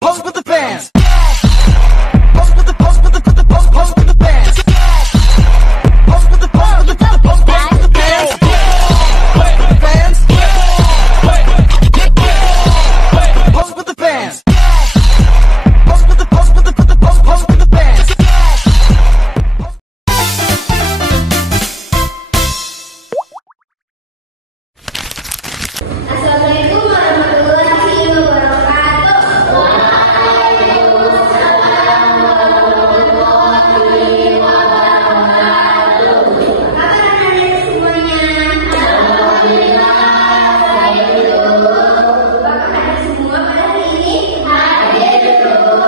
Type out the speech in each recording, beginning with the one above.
Pose with the fans. Pose with the pose with the pose with the fans. Pose with the pose with the pose with the fans. Pose with the fans. Pose with the fans. Pose with the pose with the pose with the fans. Assalamualaikum warahmatullahi wabarakatuh. Waalaikumsalam warahmatullahi wabarakatuh. Kabar anak-anak semuanya? Alhamdulillah baik dulu. Bapak hadir semua pada hari ini? Hadir dulu.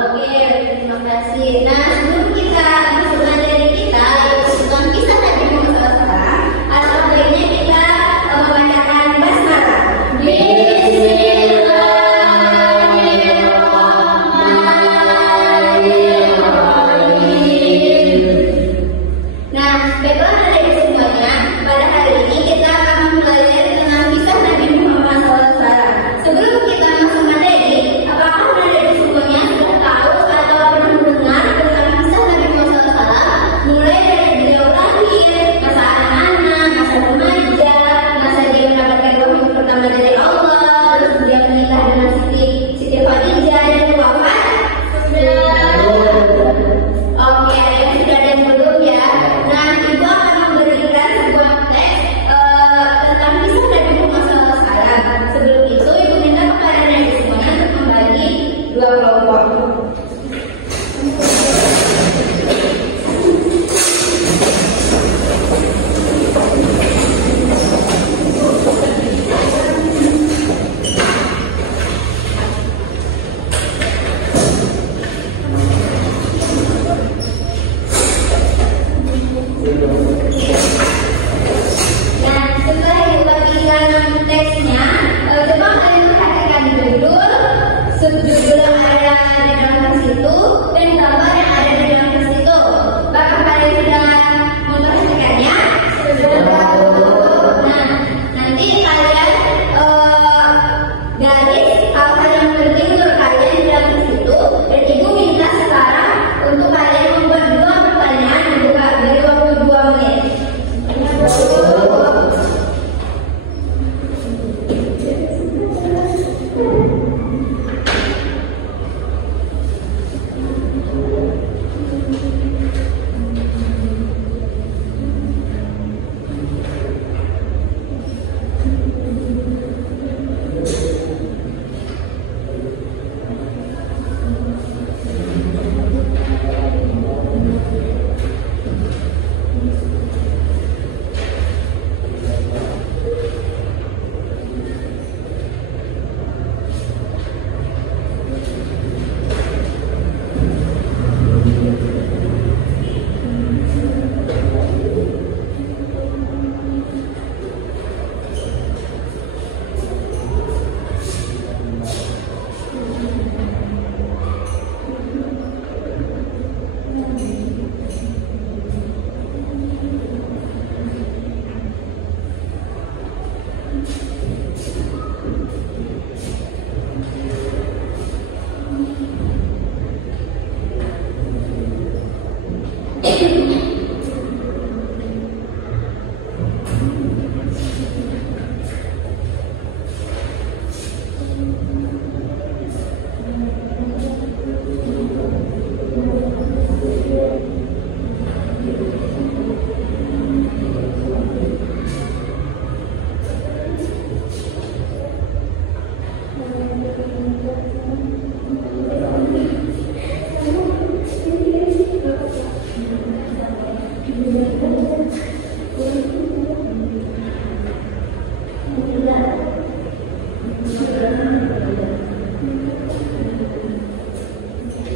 Oke, terima kasih. Nah, sebelum kita masuk materi kita, yaitu tentang kisah Nabi Muhammad SAW, alangkah baiknya kita membacakan basmalah. Bismillahirrahmanirrahim. Nah, baiklah adik-adik semuanya, pada hari ini kita akan mempelajari tentang kisah Nabi Muhammad SAW. Sebelum kita masuk materi, apakah adik-adik semuanya sudah tahu atau pernah mendengar tentang kisah Nabi Muhammad SAW? Mulai dari beliau lahir, masa anak-anak, masa remaja, masa dia mendapatkan wahyu pertama dari Allah, terus dia menikah dengan Siti Khadijah dan wafat. Oke, adik sudah ada yang belum ya? Nah, ibu akan memberikan sebuah teks tentang kisah Nabi Muhammad SAW. Sebelum itu, ibu minta kepada adik semuanya untuk membagi dua kelompok. Nah, setelah dibagikan teksnya, coba kalian perhatikan judul, subjudul yang ada di dalam teks itu, dan gambar yang ada di dalam teks itu. Apakah kalian sudah memperhatikannya? Sudah. Nah, nanti kalian garis hal-hal yang penting untuk kalian di dalam teks itu, dan ibu minta sekarang untuk kalian membuat dua pertanyaan dibuka dari waktu 2 menit.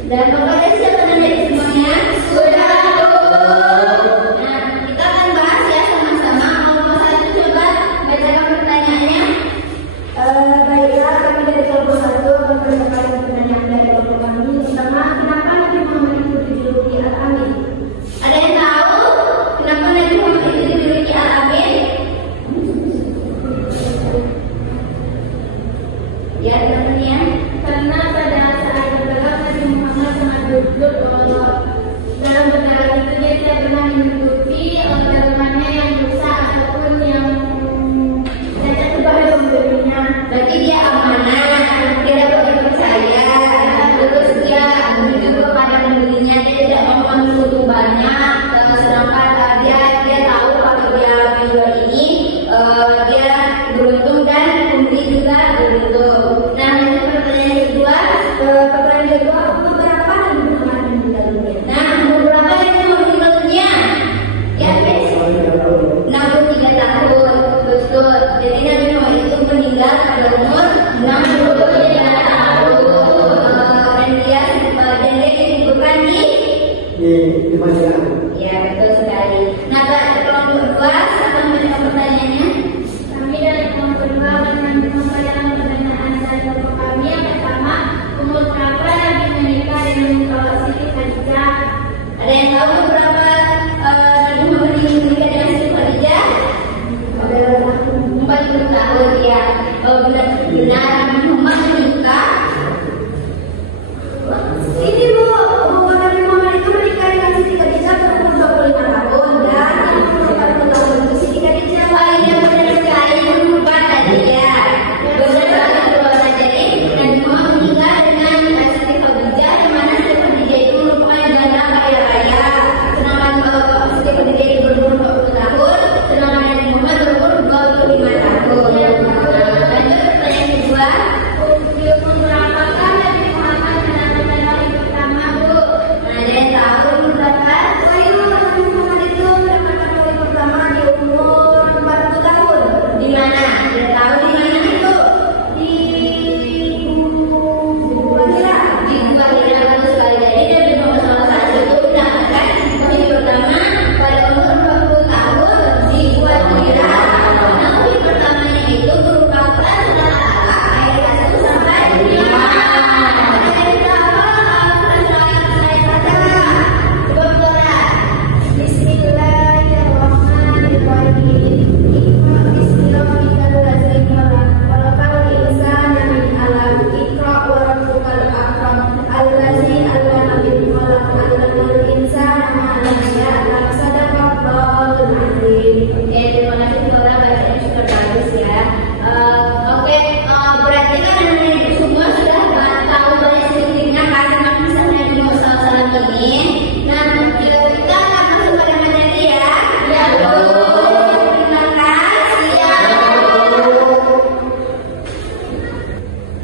Dan kepada siapa adik semuanya? Sudah tahu. Nah, kita akan bahas ya sama-sama. Kelompok 1 coba bacakan pertanyaannya. Baiklah, kami dari kelompok 1 akan menyampaikan pertanyaan dari kelompok kami. Pertama, kenapa Nabi Muhammad itu dijuluki Al-Amin? Ada yang tahu kenapa Nabi Muhammad itu dijuluki Al-Amin? Ya, teman-teman ya. Karena pada Umur berapa Nabi menikah dengan Siti Khadijah? Ada yang tahu berapa Nabi Muhammad menikah dengan Siti Khadijah? 40 tahun ya. Benar Nabi Muhammad menikah. Ini Bu, hubungan Nabi Muhammad itu menikah dengan Siti Khadijah berumur 25 tahun dan 40 tahun untuk Siti Khadijah. Oh iya benar sekali, lupa tadi ya. Benar sekali keluarga. Jadi Nabi Muhammad menikah dengan Siti Khadijah, yang mana Siti Khadijah itu merupakan janda kaya raya. Sedangkan Siti Khadijah itu berumur 40 tahun, sedangkan Nabi Muhammad berumur 25 tahun. Lanjut pertanyaan kedua. Umur berapakah Nabi Muhammad menanamkan wahyu pertama, Bu? Ada yang tahu berapa? Wahyu Nabi Muhammad itu menanamkan wahyu pertama di umur 40 tahun. Di mana? Ada tahu di mana itu? Di Gua Hira. Di Gua Hira, betul sekali. Jadi Nabi Muhammad SAW itu mendapatkan wahyu pertama pada umur 40 tahun di Gua Hira. Nah, wahyu pertamanya itu berupa Quran surat Al-Alaq ayat 1 sampai 5. Oke, terima kasih Nora, bacanya super bagus ya. Oke, berarti kan anak-anak semua sudah tahu banyak sedikitnya kan tentang kisah Nabi Muhammad SAW ini. Nah, kita akan masuk pada materi ya. Ya, terima kasih ya.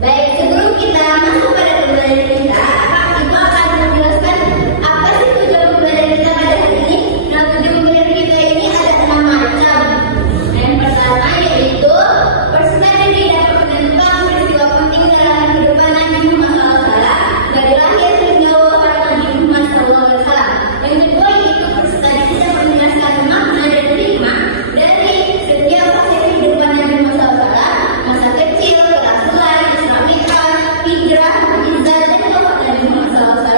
Baik, sebelum kita masuk pada pembelajaran kita, Kak Ibu akan menjelaskan apa sih tujuan pembelajaran kita pada hari ini. Nah, tujuan pembelajaran kita ini ada 6 macam. Yang pertama yaitu personality dapat menentukan peristiwa penting dalam kehidupan Nabi Muhammad SAW dari lahir hingga wafat Nabi Muhammad SAW. Yang kedua yaitu personality dapat menjelaskan makna dan hikmah dari setiap fase kehidupan Nabi Muhammad SAW, masa kecil, kerasulan, Isra Mi'raj, hijrah, izah dan wafat Nabi Muhammad SAW.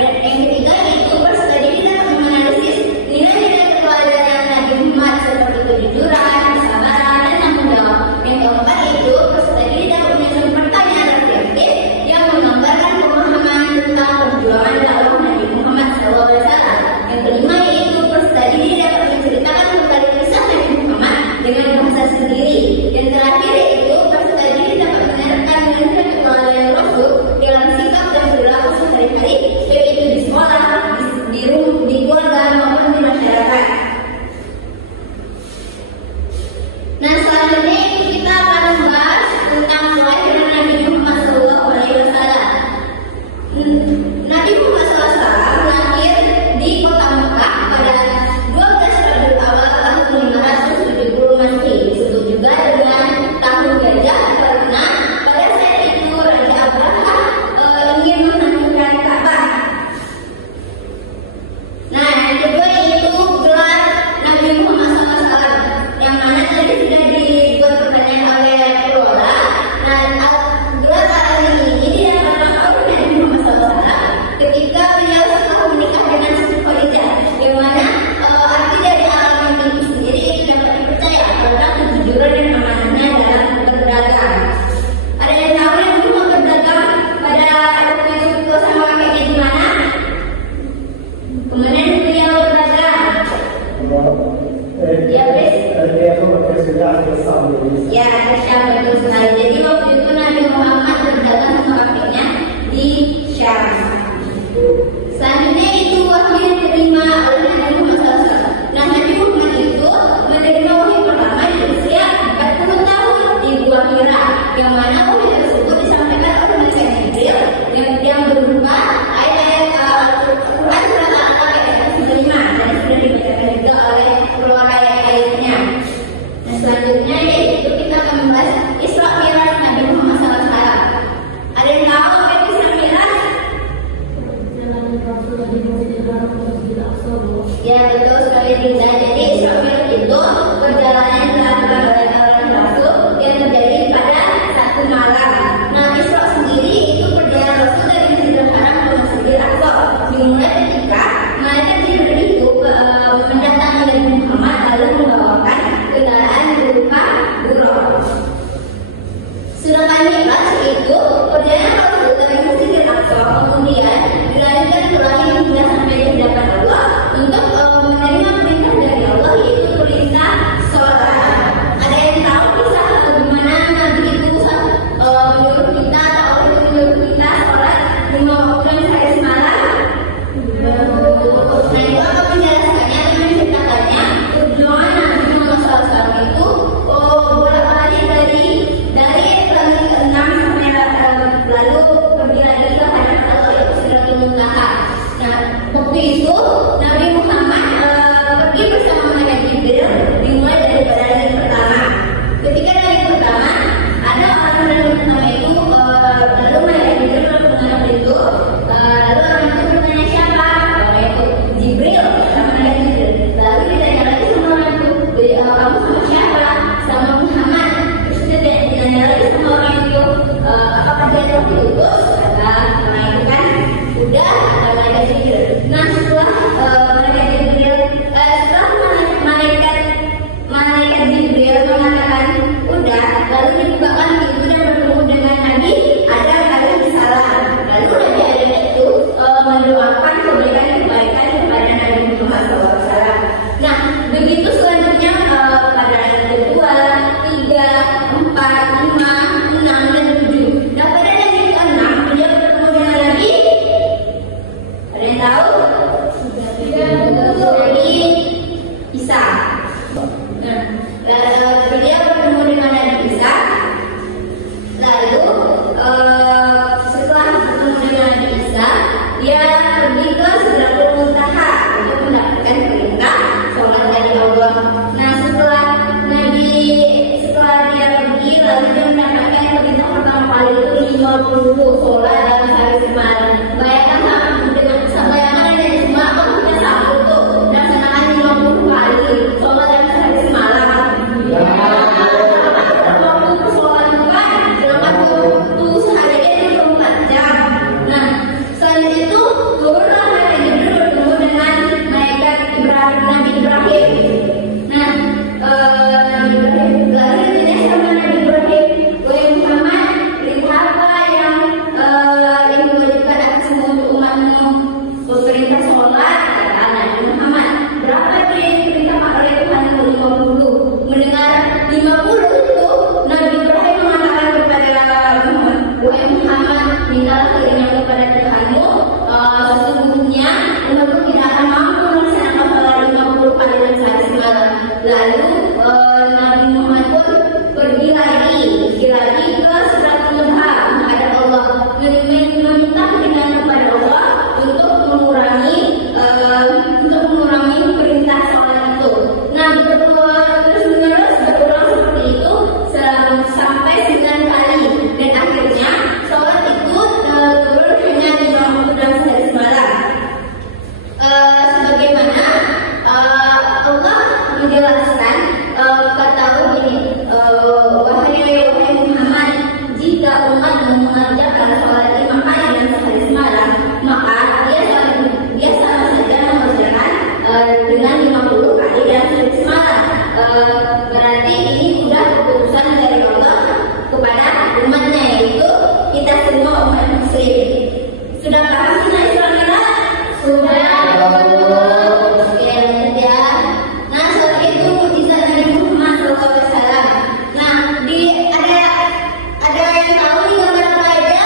Dan yang ketiga yaitu personality dapat menganalisis nilai-nilai keteladanan Nabi Muhammad seperti kejujuran, kesabaran, dan tanggung jawab. Yang keempat yaitu personality dapat menyusun pertanyaan reflektif yang menggambarkan pemahaman tentang perjuangan dakwah Nabi Muhammad SAW. Yang kelima yaitu personality dapat menceritakan kembali kisah Nabi Muhammad dengan bahasa sendiri. Dan terakhir yaitu personality dapat menerapkan nilai keteladanan Rasul dalam sikap dan perilaku sehari-hari, yaitu di sekolah, di keluarga maupun di masyarakat. Nah, selanjutnya itu kita akan membahas tentang kelahiran Nabi Muhammad SAW. Nabi Muhammad SAW lahir di kota Mekah pada 12 Rabiul Awal tahun 570 Masehi, disebut juga dengan tahun gajah karena pada saat itu Raja Abraha ingin menghancurkan Ka'bah. Nah, yang kedua yaitu gelar Nabi Muhammad SAW, yang mana tadi sudah dibuat pertanyaan oleh Flora. Nah, gelar ini didapatkan oleh Nabi Muhammad SAW ketika beliau setelah menikah dengan Siti Khadijah, yang mana arti dari alamat itu sendiri itu dapat dipercaya karena kejujuran dan amanahnya dalam berdagang. Ada yang tahu yang dulu berdagang pada waktu itu sama kakeknya di mana? Kemudian beliau berdagang. Ya, Bes. Ya, Syam, betul sekali. Jadi waktu itu Nabi Muhammad berdagang sama kakeknya di Syam. Selanjutnya itu wahyu yang diterima oleh Nabi Muhammad SAW. Nah, Nabi Muhammad itu menerima wahyu pertama di usia 40 tahun di Gua Hira, yang mana wahyu tersebut disampaikan oleh Malaikat Jibril yang berupa ayat-ayat Al-Quran surat Al-Alaq ayat 95 dan sudah dibacakan juga oleh keluarga ayat-ayatnya. Nah, selanjutnya yaitu kita akan membahas Isra Mi'raj Nabi Muhammad SAW. Ada yang tahu apa itu Isra Mi'raj? Ya, betul sekali Dinda. Jadi Isra Mi'raj itu perjalanan yang dilakukan oleh Rasul yang terjadi pada satu malam. Nah, Isra sendiri itu perjalanan Rasul dia pergi ke Sidratul Muntaha untuk mendapatkan perintah sholat dari Allah. Nah, setelah dia pergi, lalu dia mendapatkan perintah pertama kali itu 50 sholat dalam sehari semalam. Bayangkan dari semua orang punya satu tuh melaksanakan 50 kali sholat dalam sehari semalam. Waktu sholat itu kan dalam waktu sehari itu 24 jam. Nah, selain itu turunlah malaikat Jibril bertemu dengan malaikat Nabi Ibrahim. Nah, lalu ditanya sama Nabi Ibrahim, wahai Muhammad, perintah apa yang diwajibkan atas semua umatmu? Perintah sholat, kata Nabi Muhammad. Berapa perintah oleh Tuhanmu? 50. Mendengar 50 itu, Nabi Ibrahim mengatakan kepada Muhammad, wahai Muhammad, mintalah keringanan kepada Tuhanmu. Sesungguhnya umatku tidak akan mampu melaksanakan sholat 50 kali dalam sehari semalam. Lalu Nabi Muhammad pun pergi lagi ke Sidratul Muntaha menghadap Allah, meminta keringanan kepada Allah untuk mengurangi perintah sholat itu. Nah, terus-menerus berulang seperti itu sampai 9 kali, dan akhirnya sholat itu turun hanya 50 dalam sehari semalam. Sebagaimana Allah menjelaskan, kata begini, wahai Muhammad, jika umat mengerjakan sholat 5 kali dalam sehari semalam, maka dia sama saja mengerjakan dengan 50 kali dalam sehari semalam. Berarti ini sudah keputusan dari Allah kepada umatnya, yaitu kita semua umat muslim. Sudah paham sih Islamnya? Sudah. Oke, lanjut ya. Nah, setelah itu mukjizat Nabi Muhammad SAW. Nah, ada yang tahu nih gambar apa aja?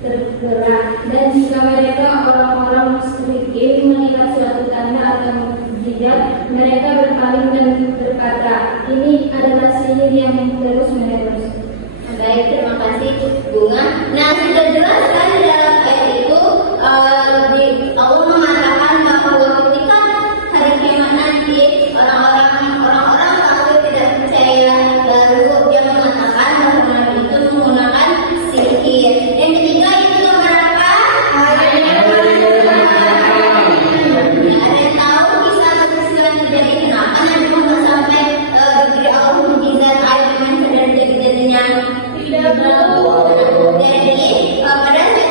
tergerak, dan jika mereka orang-orang musyrikin melihat suatu tanda atau mukjizat mereka berpaling dan berkata, ini adalah sihir yang terus menerus. Baik, terima kasih Bunga. Nah, sudah jelas kan dalam ayat itu Allah mengatakan bahwa ketika hari kiamat nanti orang-orang kafir tidak percaya, lalu dia mengatakan bahwa Nabi itu menggunakan sihir. Yang ketiga itu nomor apa? Ada yang tahu kisah peristiwa terjadi kenapa Nabi Muhammad sampai diberi Allah mukjizat air dengan sadar jadi-jadinya? Tidak tahu. Jadi pada saat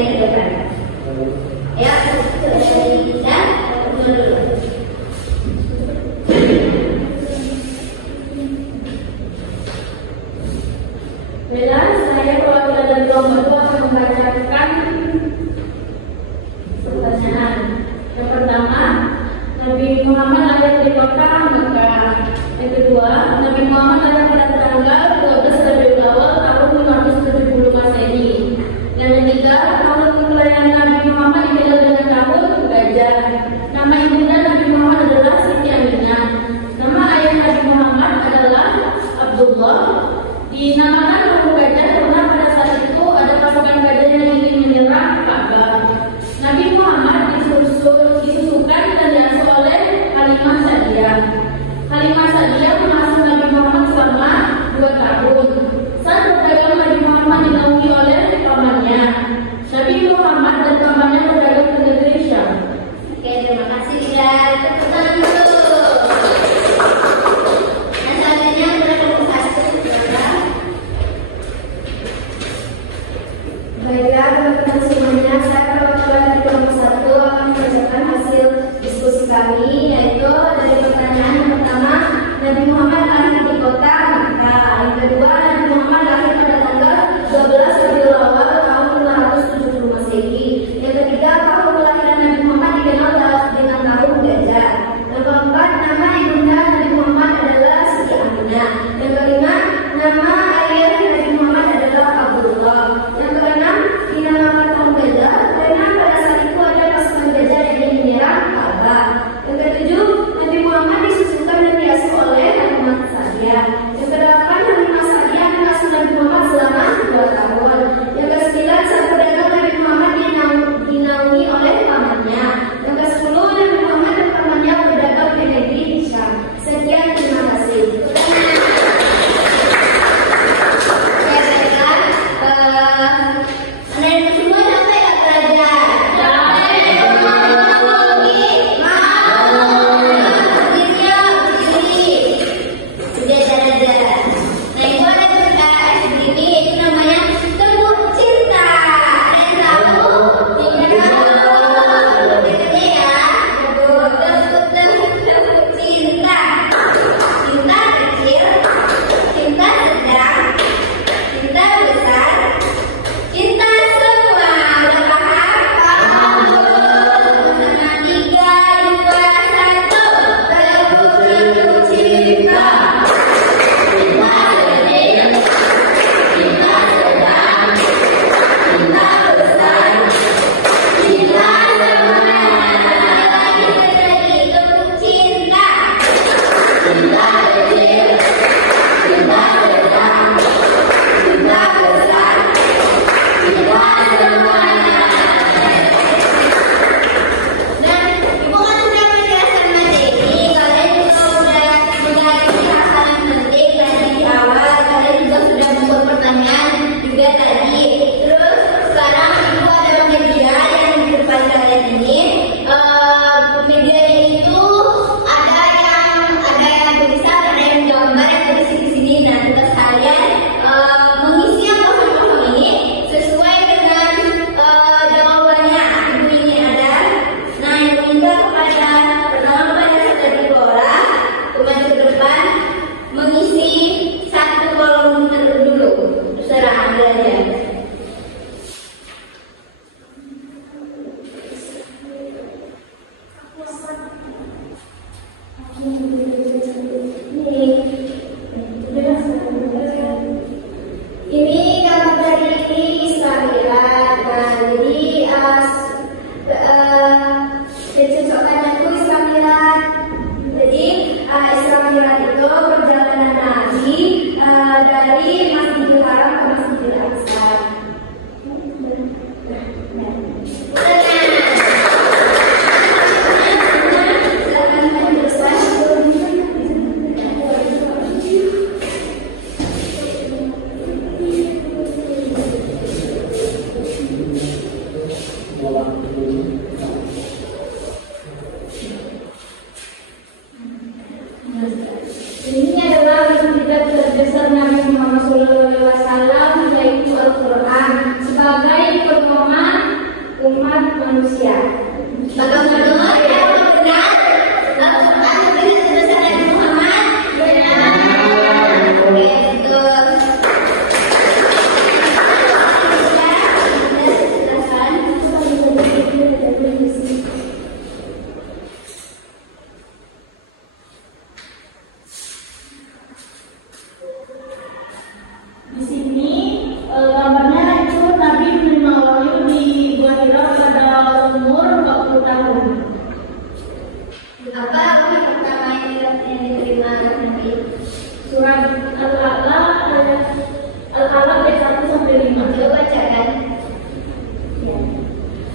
yang ke depan. Ya, dan dulu. Baiklah, saya perwakilan dari kelompok 2 akan membacakan pertanyaan. Yang pertama, Nabi Muhammad lahir di Mekah, Mekah. Yang kedua, Nabi Muhammad lahir pada tanggal 12 Rabiul Awal tahun 570 Masehi. Yang ketiga, tahun kelahiran Nabi Muhammad dikenal dengan tahun Gajah. Nama ibunda Nabi Muhammad adalah Siti Aminah. Nama ayah Nabi Muhammad adalah Abdullah. Dinamakan kampung gajah karena pada saat itu ada pasukan gajah yang ingin menyerang Ka'bah. Nabi Muhammad disusukan dan diasuh oleh Halimah Sa'diyah. Halimah Sa'diyah mengasuh Nabi Muhammad selama 2 tahun. Saat berdagang, Nabi Muhammad dinaungi oleh pamannya. Nabi Muhammad dan pamannya berdagang ke negeri Syam. Oke, terima kasih dan tepuk tangan dulu. Dan selanjutnya kita ke satu. Baiklah, teman-teman semuanya, saya perwakilan dari kelompok 1 akan membacakan hasil diskusi kami, yaitu dari pertanyaan yang pertama, Nabi Muhammad lahir di kota Mekah. Yang kedua, Nabi Muhammad lahir pada tanggal 12 Rabiul Awal tahun 570 Masehi. Yang ketiga, tahun kelahiran Nabi Muhammad dikenal dengan tahun Gajah. Yang keempat, nama ibunda Nabi Muhammad adalah Siti Aminah. Yang kelima, nama ayah Nabi Muhammad adalah Abdullah. Yang keenam, dinamakan tahun Gajah karena pada saat itu ada pasukan gajah yang ingin menyerang Ka'bah. Yang ketujuh, Nabi Muhammad disusukan dan diasuh oleh Halimah Sa'diyah. Yang kedelapan, Halimah Sa'diyah mengasuh Nabi Muhammad selama 2 tahun. Yang kesembilan, saat berdagang Nabi Muhammad dinaungi oleh pamannya. Yang kesepuluh, Nabi Muhammad dan pamannya berdagang di negeri Syam. Sekian, terima kasih. Dari Masjidil Haram ke Masjidil Aqsa. Ini adalah kitab terbesar Nabi Muhammad SAW, yaitu Al-Quran, sebagai pedoman umat manusia. Maka menurut yang benar, Al-Quran lebih sebesar Nabi Muhammad. Benar. Oke, betul. Di sini gambarnya itu Nabi menerima wahyu di Gua Hira pada umur 40 tahun. Apa yang pertama yang diterima Nabi? Surat Al-Alaq ayat 1 sampai 5. Coba bacakan.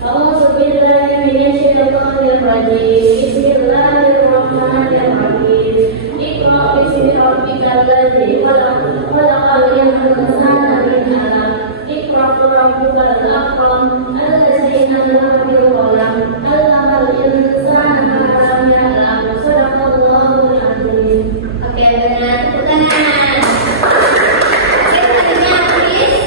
A'udzubillahi minasyaitonirrajim. Bismillahirrahmanirrahim. Iqra bismi rabbikal ladzi khalaq. Khalaqal insana min 'alaq. Iqra rabbukal akram. Allazi 'allama bil qalam. 'allamal insana ma lam ya'lam. Shadaqallahul 'azim. Oke, benar. Tepuk tangan. Selanjutnya, please.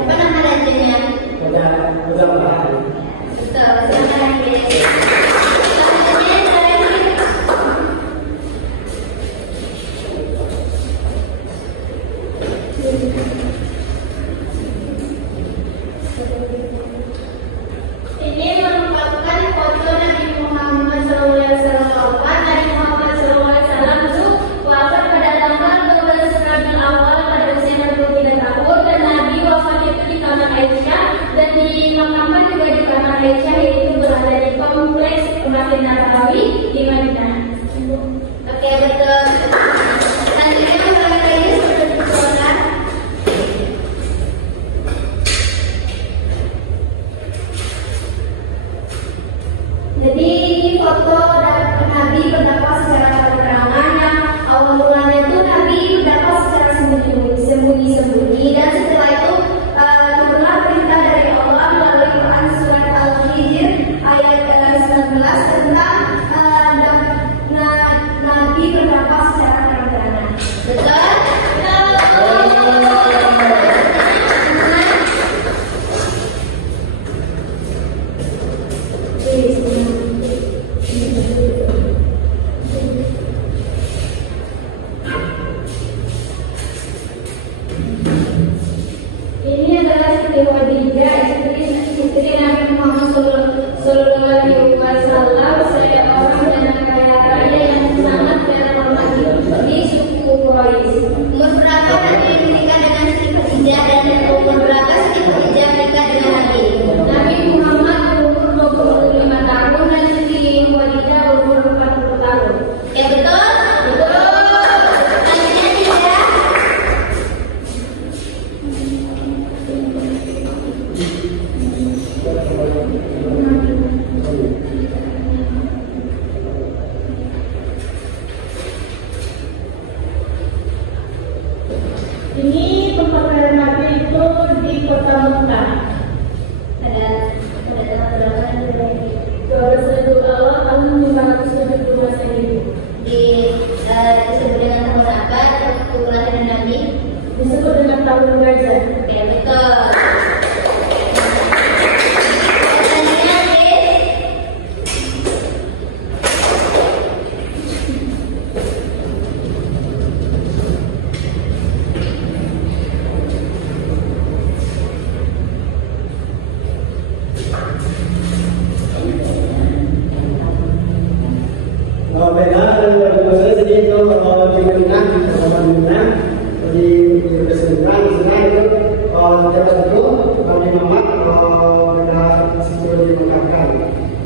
Apa nama rajanya? Betul, silakan, please. Selanjutnya, terakhir. Ini merupakan foto Nabi Muhammad SAW. Nabi Muhammad SAW itu wafat pada tanggal 12 Rabiul Awal pada usia 63 tahun, dan Nabi wafat itu di kamar Aisyah dan dimakamkan juga di kamar Aisyah, yaitu berada di kompleks Masjid Nabawi di Madinah. Oke, betul. Selanjutnya, mereka ini sudah disolat. Jadi ini foto dari Nabi berdakwah secara terang-terangan, yang awal mulanya itu Nabi berdakwah secara sembunyi-sembunyi, dan setelah itu turunlah perintah dari Allah melalui Quran surat Al-Hijr ayat 19 tentang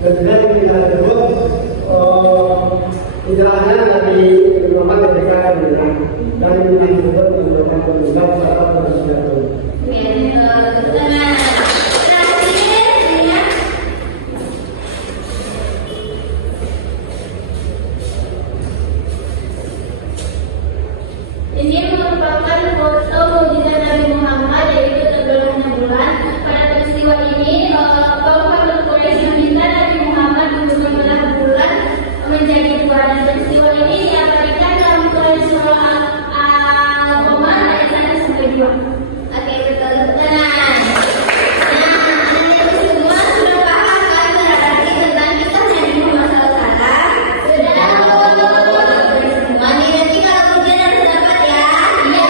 Dan kemudian hijrah tersebut hijrahnya dari Muhammad ketika hijrah dan hijrah tersebut Muhammad berhijrah atau berhijrah. Ini merupakan foto mukjizat Nabi Muhammad, yaitu tenggelamnya bulan. Pada peristiwa ini, kaum Kafir Quraisy meminta Nabi Muhammad untuk membelah bulan menjadi dua. Dan peristiwa ini diabadikan dalam Quran surah Al-Qamar ayat 1 sampai 2. Oke, betul. Tenang. Anda semua sudah paham kan berarti tentang kisah Nabi Muhammad SAW? Sudah. Semua nih, nanti kalau ujian harus dapat ya. Iya.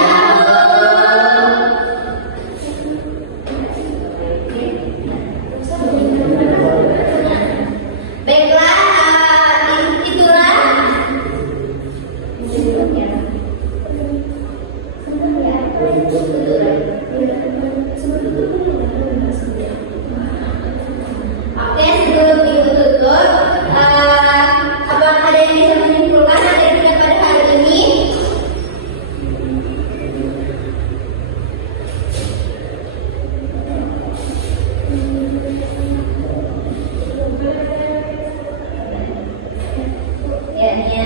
Baiklah, itulah. Oke, sebelum ditutup, apakah ada yang bisa menyimpulkan materi pada hari ini? Ya.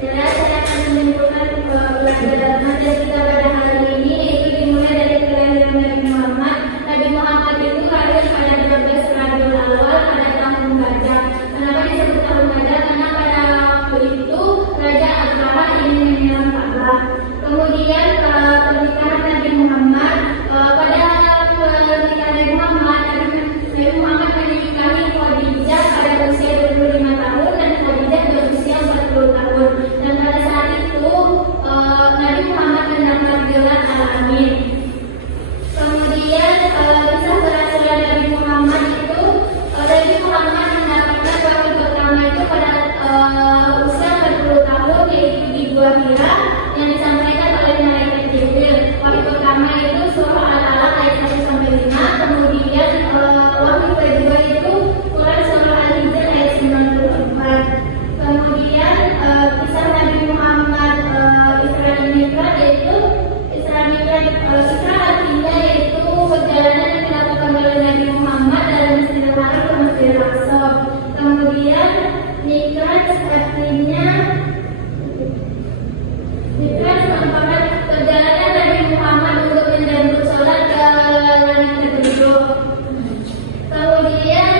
Dan saya akan menyimpulkan pelajaran materi kita pada hari ini, yaitu dimulai dari kelahiran Nabi Muhammad. Nabi Muhammad itu lahir pada 12 Rabiul Awal pada tahun Gajah. Kenapa disebut tahun Gajah? Karena pada waktu itu Raja Abraha ingin menyerang Ka'bah. Kemudian pernikahan Nabi Muhammad, pada pernikahan Nabi Muhammad menikahi Khadijah pada usia 25 tahun dan Khadijah berusia 40 tahun. Dan pada saat itu Nabi Muhammad mendapat gelar Al-Amin. Kemudian kisah berhasilan Nabi Muhammad itu, Nabi Muhammad mendapatkan wahyu pertama itu pada usia 40 tahun, yaitu di Gua Hira yang disampaikan oleh malaikat Jibril. Wahyu pertama itu surah Al-Alaq ayat 1 sampai 5. Kemudian wahyu kedua itu Quran surah Al-Hijr ayat 94. Kemudian kisah Nabi Muhammad Isra Mi'raj, yaitu Isra artinya yaitu perjalanan yang dilakukan oleh Nabi Muhammad dari Masjidil Haram ke Masjidil Aqsa. Kemudian Mi'raj artinya merupakan perjalanan Nabi Muhammad untuk menjemput sholat ke langit ketujuh. Kemudian